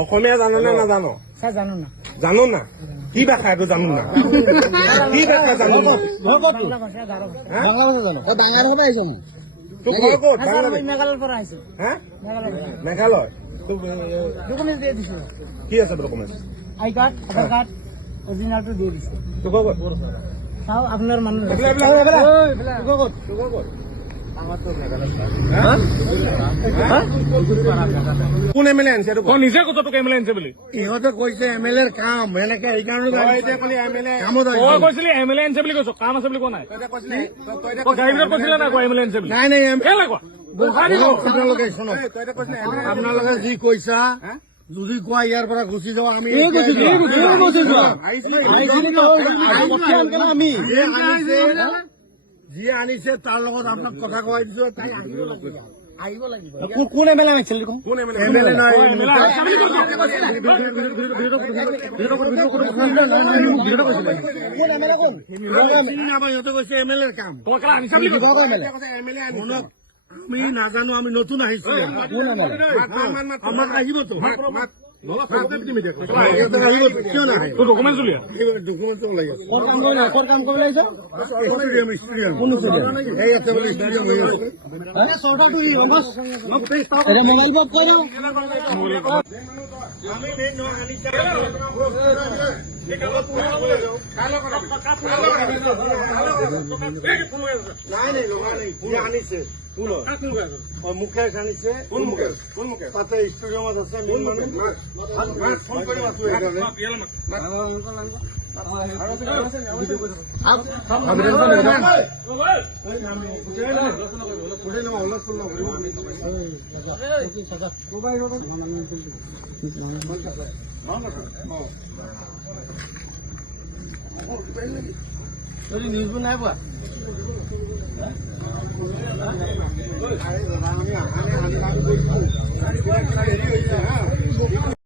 অসমীয়া জানো না নাজানো? স্যার জানো না। জানো না? কি ভাষা এইটো জানো না? কি ভাষা জানো না? বাংলা ভাষা গাৰো ভাষা। বাংলা ভাষা জানো? ডাঙৰ হ'ব আহিছো মই। তোৰ ঘৰ ক'ত? স্যাৰ বাংলাদেশ? আমি মেঘালয়ৰ পৰা আহিছো। হা? মেঘালয়। মেঘালয়? তোৰ ডকুমেন্ট দিয়ে দিছো। কি আছে ডকুমেণ্ট? আই কাৰ্ড, আধাৰ কাৰ্ড, অৰিজিনালটো দিয়ে দিছো। তোৰ ঘৰ ক'ত? চাও আপোনাৰ মানুহ কোন এমএলএ আনিছে এইটো? নিজে কৈছ তোক এমএলএ আনিছে বুলি। ইহঁতে কৈছে এমএলএৰ কাম এনেকে সেইকাৰণে কামত তই কৈছিলি এমএলএ আনিছে বুলি কৈছ, কাম আছে বুলি কোৱা নাই। তই গাড়ী ভিতৰত কৈছিলে নাই কোৱা এমএলএ আনিছে বুলি? নাই নাই কেলে কোৱা? আপোনালোকে শুনক, আপোনালোকে যি কৈছা যদি কোৱা ইয়াৰ পৰা গুচি যাওঁ আমি যি আনিছে তাৰ লগত আপোনাক কথা কোৱাই দিছো, তাই আহিব লাগিব। কোন এমএলএ আনিছিল? কোন এমএলএ? এমএলএ নাই ইহঁতে কৈছে এমএলএৰ কাম। তই কেলা আনিছা বুলি কৈছ? এমএলএ আনিছে। শুনক, আমি নাজানো, আমি নতুন আহিছো। আমাক আহিবতো আহিবতো, কিয় নাহে? তোৰ ডকুমেণ্ট উলিয়া। ডকুমেণ্ট ওলাই আছে। ক'ৰ কাম কৰিব লাগিছে? ষ্টেডিয়াম। কোন ষ্টেডিয়াম? এই ইয়াতে বোলে ষ্টেডিয়াম হৈ আছে। মোবাইল বন্ধ কৰি দিওঁ। নাই নাই লগা নাই, কোনে আনিছে? মুকেশ আনিছে। কোন মুকেশ? কোন মুকেশ? তাতে ষ্টেডিয়ামত আছে মেইন মানুহ। ফোন কৰি মাছো নিউজবোৰ নাই পোৱা।